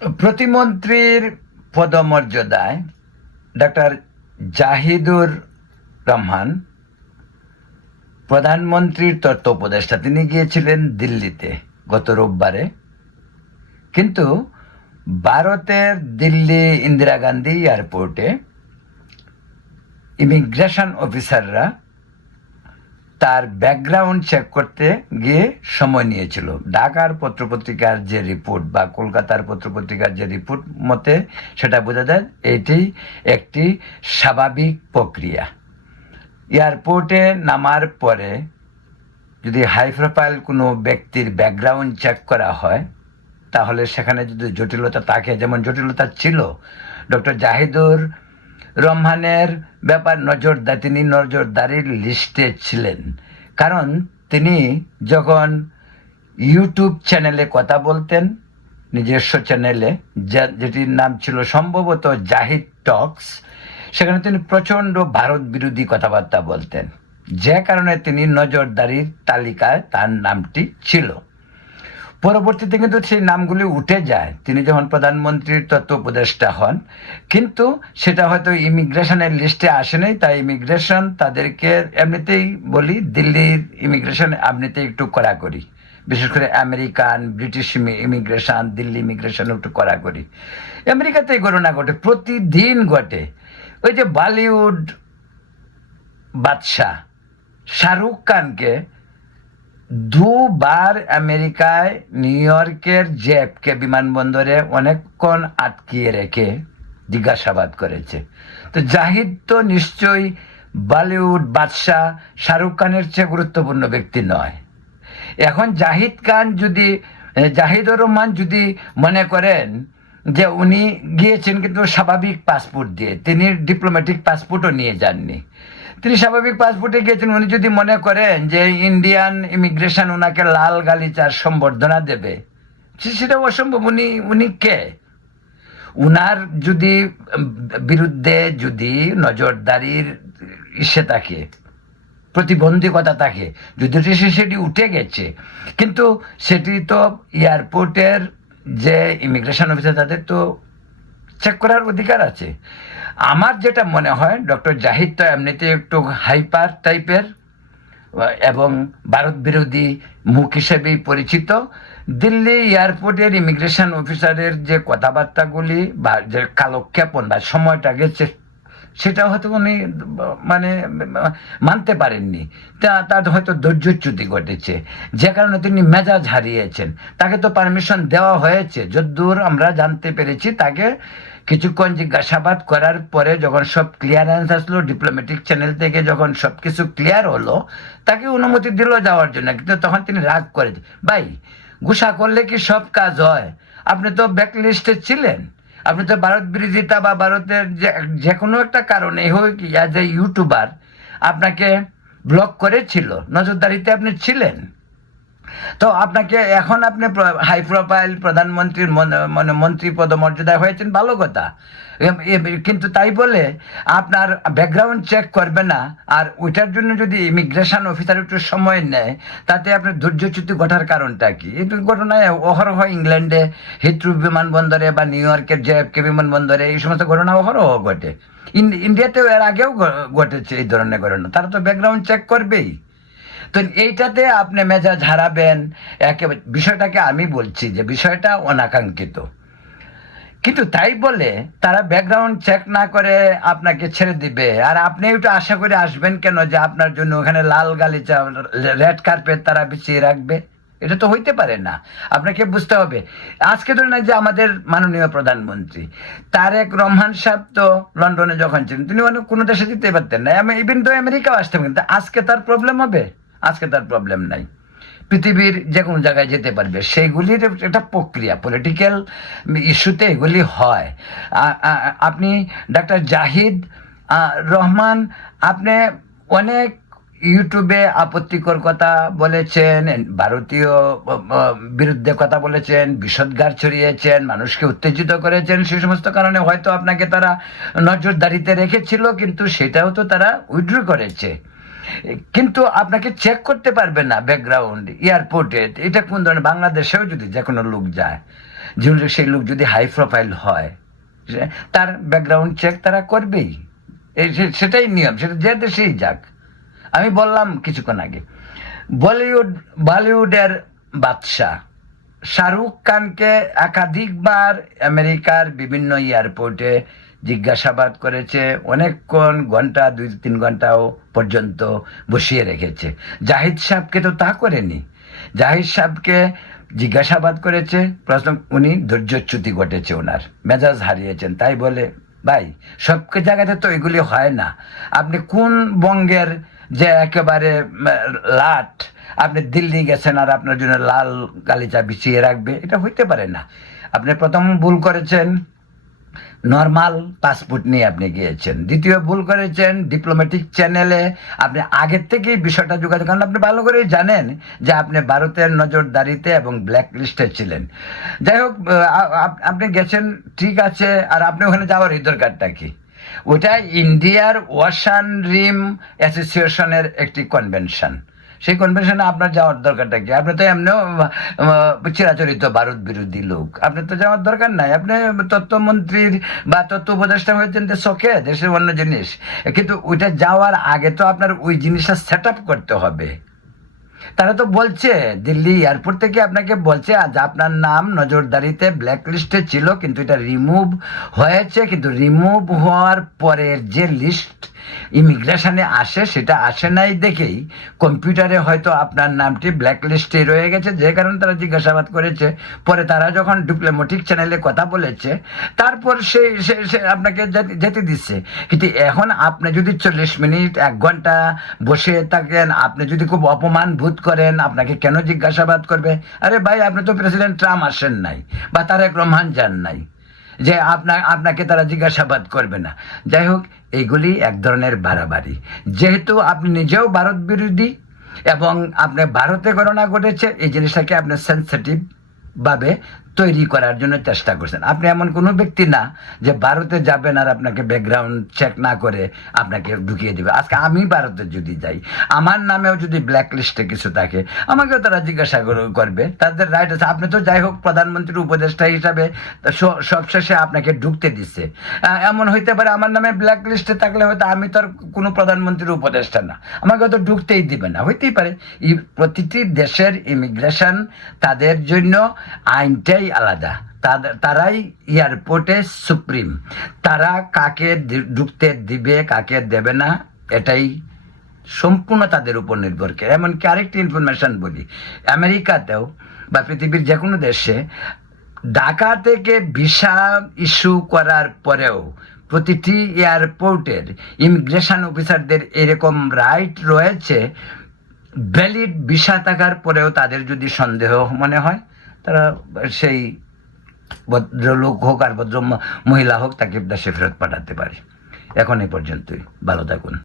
প্রতিমন্ত্রীর পদমর্যাদায় ডক্টর জাহিদুর রহমান, প্রধানমন্ত্রীর তথ্য উপদেষ্টা, তিনি গিয়েছিলেন দিল্লিতে গত রোববারে। কিন্তু ভারতের দিল্লি ইন্দিরা গান্ধী এয়ারপোর্টে ইমিগ্রেশন অফিসাররা তার ব্যাকগ্রাউন্ড চেক করতে গিয়ে সময় নিয়েছিল। ঢাকার পত্রপত্রিকার যে রিপোর্ট বা কলকাতার পত্রপত্রিকার যে রিপোর্ট মতে সেটা বোঝা যায় এটি একটি স্বাভাবিক প্রক্রিয়া। এয়ারপোর্টে নামার পরে যদি হাই প্রোফাইল কোনো ব্যক্তির ব্যাকগ্রাউন্ড চেক করা হয়, তাহলে সেখানে যদি জটিলতা থাকে, যেমন জটিলতা ছিল ডক্টর জাহিদুর রহমানের ব্যাপার, তিনি নজরদারির লিস্টে ছিলেন। কারণ তিনি যখন ইউটিউব চ্যানেলে কথা বলতেন, নিজস্ব চ্যানেলে, যেটির নাম ছিল সম্ভবত জাহিদ টক্স, সেখানে তিনি প্রচণ্ড ভারত বিরোধী কথাবার্তা বলতেন, যে কারণে তিনি নজরদারির তালিকায় তার নামটি ছিল। পরবর্তীতে কিন্তু সেই নামগুলি উঠে যায় তিনি যখন প্রধানমন্ত্রীর তথ্য উপদেষ্টা হন, কিন্তু সেটা হয়তো ইমিগ্রেশনের লিস্টে আসে নাই। তাই ইমিগ্রেশন তাদেরকে, এমনিতেই বলি, দিল্লির ইমিগ্রেশন এমনিতেই একটু কড়াকড়ি, বিশেষ করে American, British immigration, Delhi immigration একটু কড়াকড়ি। আমেরিকাতে এই ঘটনা ঘটে, প্রতিদিন ঘটে। ওই যে বলিউড বাদশাহ শাহরুখ খানকে দুবার আমেরিকায় নিউ ইয়র্কের জেএফকে বিমানবন্দরে অনেকক্ষণ আটকিয়ে রেখে জিজ্ঞাসাবাদ করেছে। তো জাহিদ তো নিশ্চয়ই বলিউড বাদশাহ শাহরুখ খানের চেয়ে গুরুত্বপূর্ণ ব্যক্তি নয়। এখন জাহিদুর রহমান যদি মনে করেন যে উনি গিয়েছেন কিন্তু স্বাভাবিক পাসপোর্ট দিয়ে, তিনি ডিপ্লোম্যাটিক পাসপোর্টও নিয়ে যাননি, তিনি স্বাভাবিক পাসপোর্টে গিয়েছেন, উনি যদি মনে করেন যে ইন্ডিয়ান ইমিগ্রেশন ওনাকে লাল গালিচার সম্বর্ধনা দেবে, সেটা অসম্ভব। উনি কে? উনার যদি বিরুদ্ধে যদি নজরদারির ইসে থাকে, প্রতিবন্ধকতা থাকে, যদি সেটি উঠে গেছে, কিন্তু সেটি তো এয়ারপোর্টের যে ইমিগ্রেশন অফিসার তাদের তো চেক করার অধিকার আছে। আমার যেটা মনে হয়, ডক্টর জাহিদ তো এমনিতে একটু হাইপার টাইপের এবং ভারত বিরোধী মুখ হিসেবেই পরিচিত। দিল্লি এয়ারপোর্টের ইমিগ্রেশন অফিসারের যে কথাবার্তাগুলি বা যে কালক্ষেপণ বা সময়টা গেছে, সেটা হয়তো উনি মানে মানতে পারেননি। তার হয়তো ধৈর্যচ্যুতি ঘটেছে, যে কারণে তিনি মেজাজ হারিয়েছেন। তাকে তো পারমিশন দেওয়া হয়েছে, যদ্দূর আমরা জানতে পেরেছি। তাকে কিছুক্ষণ জিজ্ঞাসাবাদ করার পরে যখন সব ক্লিয়ারেন্স আসলো ডিপ্লোম্যাটিক চ্যানেল থেকে, যখন সব কিছু ক্লিয়ার হলো, তাকে অনুমতি দিল যাওয়ার জন্য। কিন্তু তখন তিনি রাগ করে, ভাই, গুসা করলে কি সব কাজ হয়? আপনি তো ব্যাকলিস্টে ছিলেন, আপনি তো ভারত বিরোধিতা বা ভারতের যে কোনো একটা কারণে হোক, অ্যাজ এ ইউটিউবার আপনাকে ব্লক করেছিল, নজরদারিতে আপনি ছিলেন। তো আপনাকে এখন আপনি হাই প্রোফাইল প্রধানমন্ত্রীর মন্ত্রী পদমর্যাদায় হয়েছেন, ভালো কথা, কিন্তু তাই বলে আপনার ব্যাকগ্রাউন্ড চেক করবে না, আর ওইটার জন্য যদি ইমিগ্রেশন অফিসার একটু সময় নেয়, তাতে আপনার ধৈর্যচ্যুতি ঘটার কারণটা কি? এই ঘটনায় অহরহ ইংল্যান্ডে হিথ্রো বিমানবন্দরে বা নিউ ইয়র্কের জেএফকে বিমানবন্দরে এই সমস্ত ঘটনা অহরহ ঘটে। ইন্ডিয়াতেও এর আগেও ঘটেছে এই ধরনের ঘটনা। তারা তো ব্যাকগ্রাউন্ড চেক করবেই। তো এইটাতে আপনি মেজাজ হারাবেন একেবারে, বিষয়টাকে আমি বলছি যে বিষয়টা অনাকাঙ্ক্ষিত, কিন্তু তাই বলে তারা ব্যাকগ্রাউন্ড চেক না করে আপনাকে ছেড়ে দিবে। আর আপনি একটু আশা করে আসবেন কেন যে আপনার জন্য ওখানে লাল গালিচা, রেড কার্পেট তারা বিছিয়ে রাখবে? এটা তো হইতে পারে না। আপনাকে বুঝতে হবে, আজকে ধরে না যে আমাদের মাননীয় প্রধানমন্ত্রী তারেক রহমান সাহেব তো লন্ডনে যখন ছিলেন, তিনি কোনো দেশে যেতে পারতেন না, ইভেন তো আমেরিকাও আসতেন, কিন্তু আজকে তার প্রবলেম হবে? আজকে তার প্রবলেম নাই, পৃথিবীর যে কোনো জায়গায় যেতে পারবে। সেইগুলির একটা প্রক্রিয়া, পলিটিক্যাল ইস্যুতে এগুলি হয়। আপনি ডাক্তার জাহিদ রহমান, আপনি অনেক ইউটিউবে আপত্তিকর কথা বলেছেন, ভারতীয় বিরুদ্ধে কথা বলেছেন, বিষোদ্গার ছড়িয়েছেন, মানুষকে উত্তেজিত করেছেন। সেই সমস্ত কারণে হয়তো আপনাকে তারা নজরদারিতে রেখেছিল, কিন্তু সেটাও তো তারা উইথড্র করেছে। কিন্তু আপনাকে চেক করতে পারবে না ব্যাকগ্রাউন্ড এয়ারপোর্টে। এটা কোন ধরনের? বাংলাদেশেও যদি যে কোনো লোক যায়, সেই লোক যদি হাই প্রোফাইল হয় তার ব্যাকগ্রাউন্ড চেক তারা করবেই, সেটাই নিয়ম, সেটা যে দেশেই যাক। আমি বললাম কিছুক্ষণ আগে, বলিউডের বাদশাহ শাহরুখ খানকে একাধিকবার আমেরিকার বিভিন্ন এয়ারপোর্টে জিজ্ঞাসাবাদ করেছে, অনেকক্ষণ, ঘন্টা 2-3 ঘন্টাও পর্যন্ত বসিয়ে রেখেছে। জাহিদ সাহেবকে তো তা করেনি। জাহিদ সাহেবকে জিজ্ঞাসাবাদ করেছে, প্রশ্ন, উনি ধৈর্যচ্যুতি ঘটেছে, ওনার মেজাজ হারিয়েছেন। তাই বলে ভাই সব জায়গাতে তো এগুলি হয় না। আপনি কোন বঙ্গের যে একেবারে লাট, আপনি দিল্লি গেছেন আর আপনার জন্য লাল গালিচা বিছিয়ে রাখবে? এটা হইতে পারে না। আপনি প্রথম ভুল করেছেন, নর্মাল পাসপোর্ট নিয়ে আপনি গিয়েছেন। দ্বিতীয় ভুল করেছেন, ডিপ্লোম্যাটিক চ্যানেলে আপনি আগের থেকেই বিষয়টা যোগাযোগ, কারণ আপনি ভালো করেই জানেন যে আপনি ভারতের নজরদারিতে এবং ব্ল্যাক লিস্টে ছিলেন। যাই হোক, আপনি গেছেন, ঠিক আছে, আর আপনি ওখানে যাওয়ার দরকারটা কি? ওটা ইন্ডিয়ার ওয়াশান রিম অ্যাসোসিয়েশনের একটি কনভেনশন। সেই কনভেনশনে আপনার যাওয়ার দরকারটা কি? আপনি তো এমনিও চিরাচরিত ভারত বিরোধী লোক, আপনার তো যাওয়ার দরকার নাই। আপনি তথ্যমন্ত্রীর বা তথ্য উপদেষ্টা হয়েছেন যে শখে, দেশের অন্য জিনিস, কিন্তু ওইটা যাওয়ার আগে তো আপনার ওই জিনিসটা সেট আপ করতে হবে। তারা তো বলছে, দিল্লি এয়ারপোর্ট থেকে আপনাকে বলছে আজ আপনার নাম নজরদারিতে ব্ল্যাক লিস্টে ছিল, কিন্তু এটা রিমুভ হয়েছে, কিন্তু রিমুভ হওয়ার পরের যে লিস্ট ইমিগ্রেশনে আসে সেটা আসে নাই দেখেই কম্পিউটারে হয়তো আপনার নামটি ব্ল্যাক লিস্টে রয়ে গেছে, যে কারণে তারা জিজ্ঞাসাবাদ করেছে। পরে তারা যখন ডিপ্লোম্যাটিক চ্যানেলে কথা বলেছে, তারপর সে আপনাকে যেতে দিচ্ছে। কিন্তু এখন আপনি যদি 40 মিনিট 1 ঘন্টা বসে থাকেন, আপনি যদি খুব অপমান বোধ করেন, আপনাকে কেন জিজ্ঞাসাবাদ করবে? আরে ভাই, আপনি তো প্রেসিডেন্ট ট্রাম্প আসেন নাই বা তারেক রহমান যান নাই যে আপনাকে তারা জিজ্ঞাসাবাদ করবে না। যাই হোক, এইগুলি এক ধরনের বাড়াবাড়ি। যেহেতু আপনি নিজেও ভারত বিরোধী এবং আপনি ভারতে ঘটনা ঘটেছে, এই জিনিসটাকে আপনি সেন্সিটিভ ভাবে তৈরি করার জন্য চেষ্টা করছেন। আপনি এমন কোনো ব্যক্তি না যে ভারতে যাবেন আর আপনাকে ব্যাকগ্রাউন্ড চেক না করে আপনাকে ঢুকিয়ে দেবে। আজকে আমি ভারতে যদি যাই, আমার নামেও যদি ব্ল্যাক লিস্টে কিছু থাকে, আমাকেও তারা জিজ্ঞাসা করবে, তাদের রাইট আছে। আপনি তো যাই হোক প্রধানমন্ত্রীর উপদেষ্টা হিসাবে সবশেষে আপনাকে ঢুকতে দিচ্ছে। এমন হইতে পারে আমার নামে ব্ল্যাক লিস্টে থাকলে হয়তো আমি তো আর কোনো প্রধানমন্ত্রীর উপদেষ্টা না, আমাকে তো ঢুকতেই দিবে না। হইতেই পারে। প্রতিটি দেশের ইমিগ্রেশন, তাদের জন্য আইনটাই আলাদা, তারাই এয়ারপোর্টে সুপ্রিম। তারা কাকে ঢুকতে দিবে, কাকে দেবে না, এটাই সম্পূর্ণ তাদের উপর নির্ভর করে। এমনকি আরেকটি ইনফরমেশন বলি, আমেরিকাতেও বা পৃথিবীর যে কোনো দেশে ঢাকা থেকে ভিসা ইস্যু করার পরেও প্রতিটি এয়ারপোর্টের ইমিগ্রেশন অফিসারদের এরকম রাইট রয়েছে, ভ্যালিড ভিসা থাকার পরেও তাদের যদি সন্দেহ মনে হয়, তারা সেই ভদ্রলোক হোক আর ভদ্র মহিলা হোক, তাকে দেশে ফেরত পাঠাতে পারে। এখন এই পর্যন্তই। ভালো থাকুন।